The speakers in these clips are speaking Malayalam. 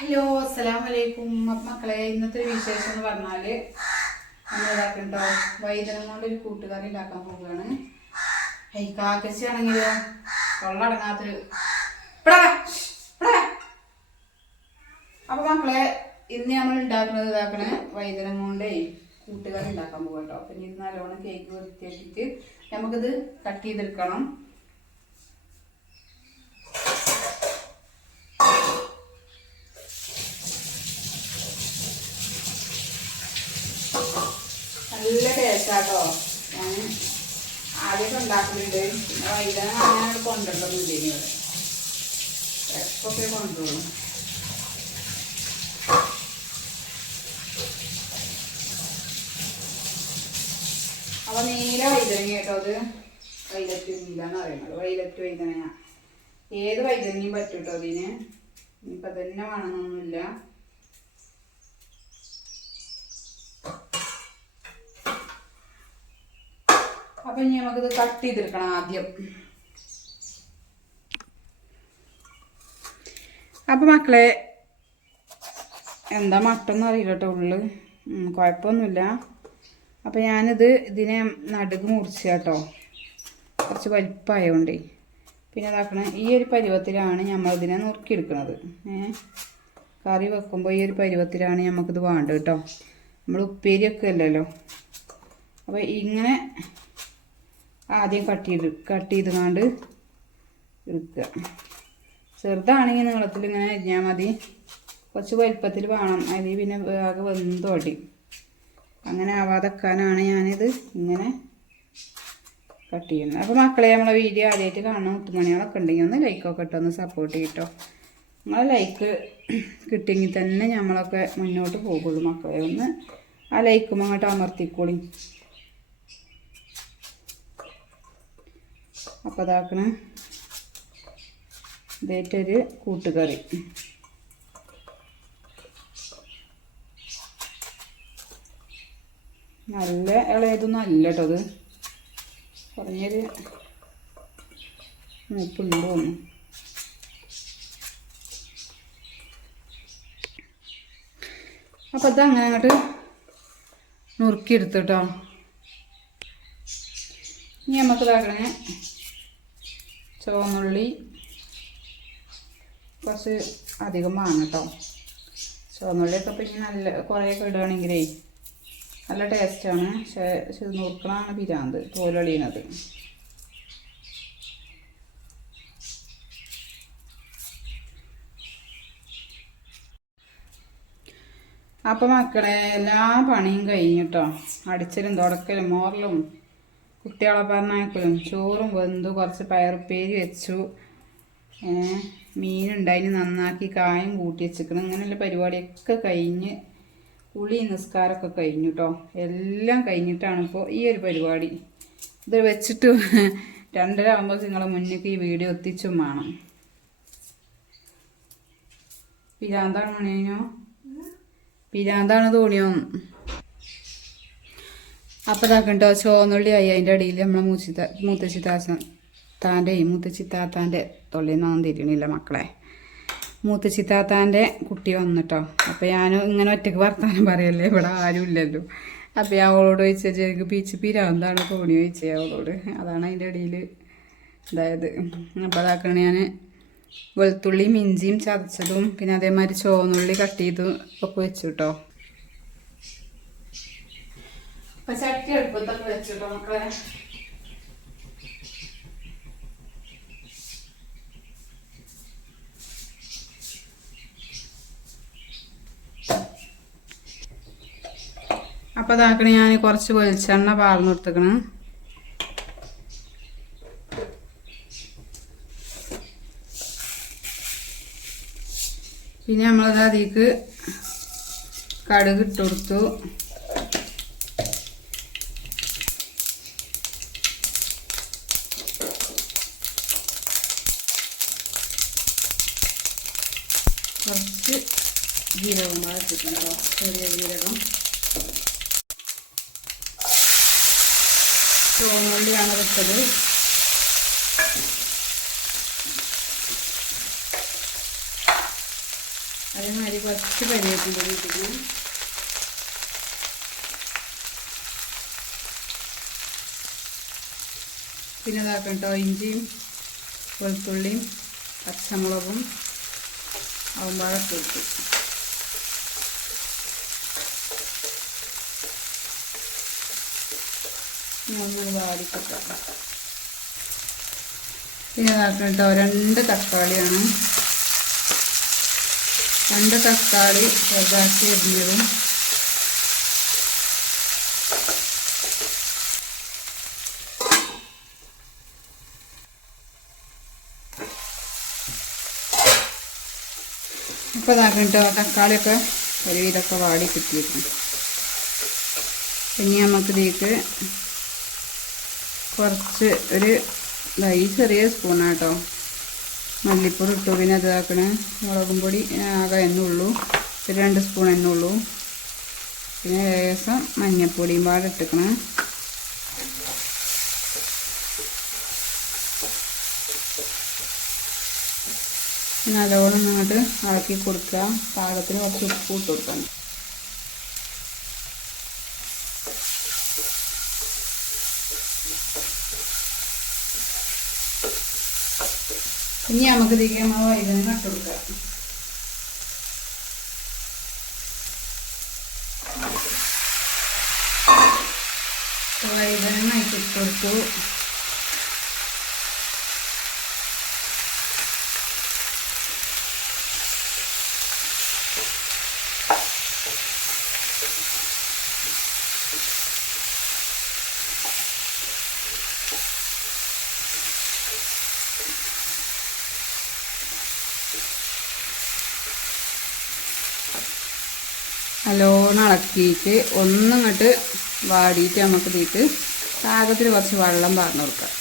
ഹലോ അസ്സലാം വലൈക്കും മക്കളെ ഇന്നത്തെ വിശേഷം എന്ന് പറഞ്ഞാൽ നമ്മൾ ഇതാക്കണ്ടോ വൈദ്യുതം കൊണ്ട് ഒരു കൂട്ടുകാരി ഉണ്ടാക്കാൻ പോവുകയാണ്. ഹൈ കാക്കച്ചി ആണെങ്കിലോ? കൊള്ളടങ്ങാത്തൊരു. അപ്പൊ മക്കളെ ഇന്ന് നമ്മൾ ഉണ്ടാക്കുന്നത് ഇതാക്കണ വൈദ്യുതം കൊണ്ടേ കൂട്ടുകാരി ഉണ്ടാക്കാൻ പോകട്ടോ കേട്ടോ. അപ്പൊ ഇനി ഇത് നല്ലോണം കേക്ക് വൃത്തിയാക്കിയിട്ട് നമുക്കിത് കട്ട് ചെയ്തെടുക്കണം. നല്ല ടേസ്റ്റാട്ടോ ഞാൻ ആദ്യമൊക്കെ ഉണ്ടാക്കലുണ്ട്. പിന്നെ വൈകുന്നേരം അങ്ങനെ കൊണ്ടുവരലൊന്നുമില്ല ഇനി ഇവിടെ. എപ്പൊക്കെ കൊണ്ടുപോകും. അപ്പൊ നീല വൈതരങ്ങ കേട്ടോ അത് വൈലറ്റ് നീലാന്ന് പറയുന്നത്. വൈലറ്റ് വൈതരങ്ങ ഏത് വൈതരങ്ങയും പറ്റൂട്ടോ അതിന് ഇനിയിപ്പൊ തന്നെ വേണമെന്നൊന്നുമില്ല. അപ്പൊ ഇനി നമുക്കിത് കട്ട് ചെയ്തെടുക്കണം ആദ്യം. അപ്പൊ മക്കളെ എന്താ മട്ടൊന്നും അറിയില്ല കേട്ടോ ഉള്ളു കുഴപ്പമൊന്നുമില്ല അപ്പൊ ഞാനിത് ഇതിനെ നടുക്ക് മുറിച്ച കേട്ടോ കുറച്ച് വലിപ്പമായതുകൊണ്ടേ പിന്നെ അതാക്കണം ഈ ഒരു പരുവത്തിലാണ് നമ്മൾ ഇതിനെ ഏ? കറി വെക്കുമ്പോൾ ഈ ഒരു പരുവത്തിലാണ് നമുക്കിത് വേണ്ടത് കേട്ടോ. നമ്മൾ ഉപ്പേരിയൊക്കെ അല്ലല്ലോ. അപ്പോൾ ഇങ്ങനെ ആദ്യം കട്ട് ചെയ്ത് കട്ട് ചെയ്ത് കാണ്ട് എടുക്കുക ചെറുതാണെങ്കിൽ നീളത്തിൽ ഇങ്ങനെ അരിഞ്ഞാൽ മതി. കുറച്ച് വലിപ്പത്തിൽ വേണം. അതിൽ പിന്നെ ആകെ വെന്തോടി അങ്ങനെ ആവാതെക്കാനാണ് ഞാനിത് ഇങ്ങനെ കട്ട് ചെയ്യുന്നത്. അപ്പോൾ മക്കളെ നമ്മളെ വീഡിയോ ആദ്യമായിട്ട് കാണുന്ന മുത്തുമണികളൊക്കെ ഉണ്ടെങ്കിൽ ഒന്ന് ലൈക്കൊക്കെ ഇട്ടോ ഒന്ന് സപ്പോർട്ട് ചെയ്യട്ടോ. നിങ്ങളെ ലൈക്ക് കിട്ടിയെങ്കിൽ തന്നെ നമ്മളൊക്കെ മുന്നോട്ട് പോകുള്ളൂ മക്കളെ. ഒന്ന് ആ ലൈക്കും അങ്ങോട്ട് അമർത്തിക്കോളി. അപ്പോൾ അതാക്കണ ഇതേറ്റൊരു കൂട്ടുകറി. നല്ല ഇളയതൊന്നും അല്ല കേട്ടോ അത്. കുറഞ്ഞൊരു മൂപ്പുണ്ട് തോന്നുന്നു. അപ്പോൾ അത് അങ്ങനെ അങ്ങോട്ട് നുറുക്കിയെടുത്തു കേട്ടോ. ഇനി നമുക്ക് ഇതാക്കണേ. ചുവന്നുള്ളി കുറച്ച് അധികം വേണം കേട്ടോ ചുവന്നുള്ളിയൊക്കെ പിന്നെ നല്ല കുറേയൊക്കെ ഇടുകയാണെങ്കിലേ നല്ല ടേസ്റ്റാണ് പക്ഷേ നുറുക്കണമാണ് പിരാന്ത് തോലൊളിയണത് അപ്പം മക്കളെ എല്ലാ പണിയും കഴിഞ്ഞിട്ടോ അടിച്ചലും തുടക്കലും മോറലും കുട്ടികളെ പറഞ്ഞയക്കലും. ചോറും വെന്തു. കുറച്ച് പയറുപ്പേരി വെച്ചു. മീനുണ്ടായി നന്നാക്കി കായം കൂട്ടി വെച്ചിക്കണം. ഇങ്ങനെയുള്ള പരിപാടിയൊക്കെ കഴിഞ്ഞ് കുളി നിസ്കാരമൊക്കെ കഴിഞ്ഞു കേട്ടോ എല്ലാം കഴിഞ്ഞിട്ടാണ് ഇപ്പോൾ ഈ ഒരു പരിപാടി. ഇത് വെച്ചിട്ട് രണ്ടര ആകുമ്പോൾ നിങ്ങളെ മുന്നിലേക്ക് ഈ വീഡിയോ എത്തിച്ചും വേണം. പിരാന്താണ് മണിയോ പിരാന്താണ് തോണിയോ? അപ്പം ഇതാക്കണ്ടോ ചോന്നുള്ളി ആയി. അതിന്റെ അടിയിൽ നമ്മളെ മൂച്ചിത്ത മൂത്തച്ചി താസ താന്റെ മൂത്തച്ചി താത്താന്റെ തൊള്ളിയിൽ തിരിയണില്ല മക്കളെ. മൂത്തച്ചി താത്താന്റെ കുട്ടി വന്നിട്ടോ. അപ്പം ഞാൻ ഇങ്ങനെ ഒറ്റയ്ക്ക് വർത്താനം പറയല്ലേ ഇവിടെ ആരും ഇല്ലല്ലോ. അപ്പം ഞാൻ അവളോട് ചോദിച്ചാൽ എനിക്ക് പീച്ച് പീരാവുന്നതാണ് തോണി ചോദിച്ചത് അവളോട്. അതാണ് അതിന്റെ ഇടയിൽ അതായത് അപ്പോൾ അതാക്കണ ഞാൻ വെളുത്തുള്ളിയും ഇഞ്ചിയും ചതച്ചതും പിന്നെ അതേമാതിരി ചോന്നുള്ളി കട്ട് ചെയ്തും ഒക്കെ വെച്ചു കേട്ടോ അപ്പൊ ചട്ടി അടുപ്പത്തൊക്കെ വെച്ചിട്ടോ മക്കളെ. അപ്പൊ ഇതാക്കണ ഞാൻ കുറച്ച് വെളിച്ചെണ്ണ പാർന്നു കൊടുത്തേക്കണ്. പിന്നെ നമ്മളത് അതിക്ക് കടുക് കൊടുത്തു കുറച്ച് ജീരകം വളർത്തിട്ടുണ്ടോ ചെറിയ ജീരകം. ചുവന്നുള്ളിയാണ് വെച്ചത്. അതേമാതിരി കുറച്ച് കരിവേപ്പിന്റെ വീട്ടിൽ പിന്നെ ഇതാക്കാം കേട്ടോ ഇഞ്ചിയും വെളുത്തുള്ളിയും പച്ചമുളകും അവമ്പാഴൊക്കെ ഇട്ടു നമ്മൾ വാടിക്കൊക്കെ പിന്നെ കേട്ടോ രണ്ട് തക്കാളിയാണ്. രണ്ട് തക്കാളി ചെറുതാക്കി എരിഞ്ഞതും ഇപ്പോൾ ഇതാക്കാം തക്കാളിയൊക്കെ ഒരുവിധമൊക്കെ വാടി കിട്ടിയിട്ടുണ്ട്. ഇനി നമുക്ക് ഇതിലേക്ക് കുറച്ച് ഒരു ലൈ ചെറിയ സ്പൂണാട്ടോ. മല്ലിപ്പൊടി ഇട്ടു. പിന്നെ അത് മുളകും പൊടി ആകെ എന്നുള്ളൂ ഒരു രണ്ട് സ്പൂൺ എന്നുള്ളൂ പിന്നെ ലേസം മഞ്ഞപ്പൊടിയും പാടെ ഇട്ടിക്കണേ. നല്ലോണം അങ്ങോട്ട് ഇളക്കി കൊടുക്കുക. പാകത്തിന് കുറച്ച് ഉപ്പ് ഇട്ട് കൊടുക്കണം. ഇനി നമുക്ക് ഇതിലേക്ക് നമ്മൾ വൈകുന്നേരം കൊടുക്കാം. വൈകുന്നേരം ഇട്ട് കൊടുത്തു. നല്ലോണം ഇളക്കിയിട്ട് ഒന്നിങ്ങോട്ട് വാടിയിട്ട് നമുക്ക് ഇതിലേക്ക് പാകത്തിൽ കുറച്ച് വെള്ളം പറഞ്ഞു കൊടുക്കാം.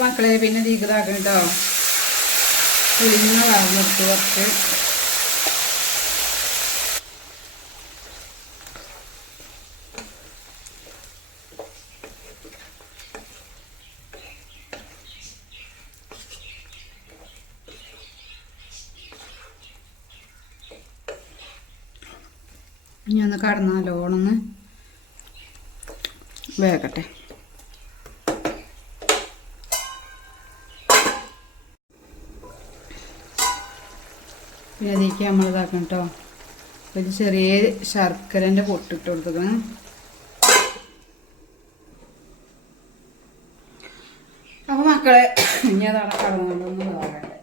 മക്കളെ പിന്നെ തീക്കതാക്കണം കേട്ടോ പുളിങ്ങ വളർന്നെടുത്ത് കുറച്ച് ഇനി ഒന്ന് കടന്നാലോ നല്ലോണൊന്ന് വേകട്ടെ. പിന്നെ അതിലേക്ക് നമ്മൾ ഇതാക്കണം കേട്ടോ ഒരു ചെറിയ ശർക്കരന്റെ പൊട്ടിട്ട് കൊടുത്തേക്കണം. അപ്പോൾ മക്കളെ ഇനി അതാണ് കടന്നുകൊണ്ടൊന്ന് വേകട്ടെ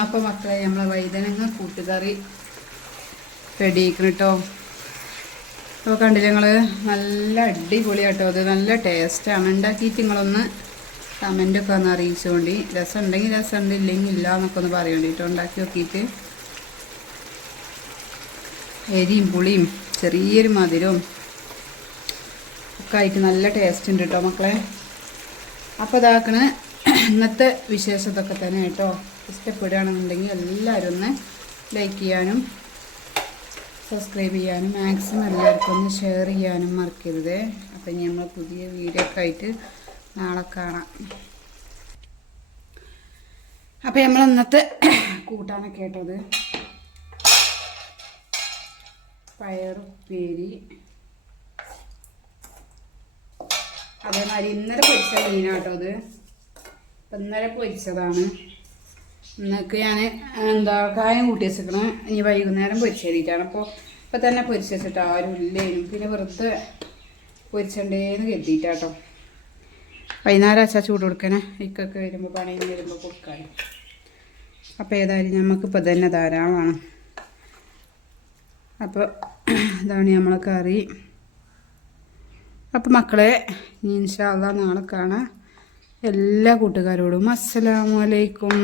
അപ്പോൾ മക്കളെ നമ്മളെ വൈതനങ്ങ കൂട്ടുകറി റെഡിയിക്കണം കേട്ടോ അപ്പോൾ കണ്ടില്ല ഞങ്ങൾ നല്ല അടിപൊളി കേട്ടോ അത്. നല്ല ടേസ്റ്റാണ് ഉണ്ടാക്കിയിട്ട് നിങ്ങളൊന്ന് കമന്റൊക്കെ ഒന്ന് അറിയിച്ചുകൊണ്ട് രസം ഉണ്ടെങ്കിൽ രസം ഉണ്ട് ഇല്ലെങ്കിൽ ഇല്ല എന്നൊക്കെ ഒന്ന് പറയണ്ട കേട്ടോ ഉണ്ടാക്കി നോക്കിയിട്ട്. എരിയും പുളിയും ചെറിയൊരു മധുരവും ഒക്കെ ആയിട്ട് നല്ല ടേസ്റ്റ് ഉണ്ട് കേട്ടോ മക്കളെ. അപ്പോൾ ഇതാക്കണ് ഇന്നത്തെ വിശേഷത്തൊക്കെ തന്നെ കേട്ടോ ഇഷ്ടപ്പെടുകയാണെന്നുണ്ടെങ്കിൽ എല്ലാവരും ഒന്ന് ലൈക്ക് ചെയ്യാനും സബ്സ്ക്രൈബ് ചെയ്യാനും മാക്സിമം എല്ലാവർക്കും ഒന്ന് ഷെയർ ചെയ്യാനും മറക്കരുത്. അപ്പം ഇനി നമ്മൾ പുതിയ വീഡിയോ ഒക്കെ ആയിട്ട് നാളെ കാണാം. അപ്പം നമ്മൾ ഇന്നത്തെ കൂട്ടാനൊക്കെ കേട്ടത്. പയറുപ്പേരി അതേമാതിരി ഇന്നലെ പൊരിച്ച മീനാട്ടോ അത്. ഇന്നലെ പൊരിച്ചതാണ്. ഇന്നൊക്കെ ഞാൻ എന്താ കായം കൂട്ടി വെച്ചിരിക്കണം ഇനി വൈകുന്നേരം പൊരിച്ച് കയറിയിട്ടാണ് അപ്പോൾ ഇപ്പം തന്നെ പൊരിച്ച് വെച്ചിട്ട് ആരും ഇല്ലേനും. പിന്നെ വെറുതെ പൊരിച്ചണ്ടേന്ന് കരുതിയിട്ടാട്ടോ. വൈകുന്നേരം അച്ചാ ചൂട് കൊടുക്കണേ. ഇക്കൊക്കെ വരുമ്പോൾ പണിയിൽ വരുമ്പോൾ കൊടുക്കാൻ അപ്പോൾ ഏതായാലും നമുക്കിപ്പോൾ തന്നെ ധാരാളമാണ് അപ്പോൾ ഇതാണ് നമ്മളെ കറി. അപ്പോൾ മക്കളെ ഇൻഷാല്ല നാളെ കാണാം. എല്ലാ കൂട്ടുകാരോടും അസ്സലാമു അലൈക്കും.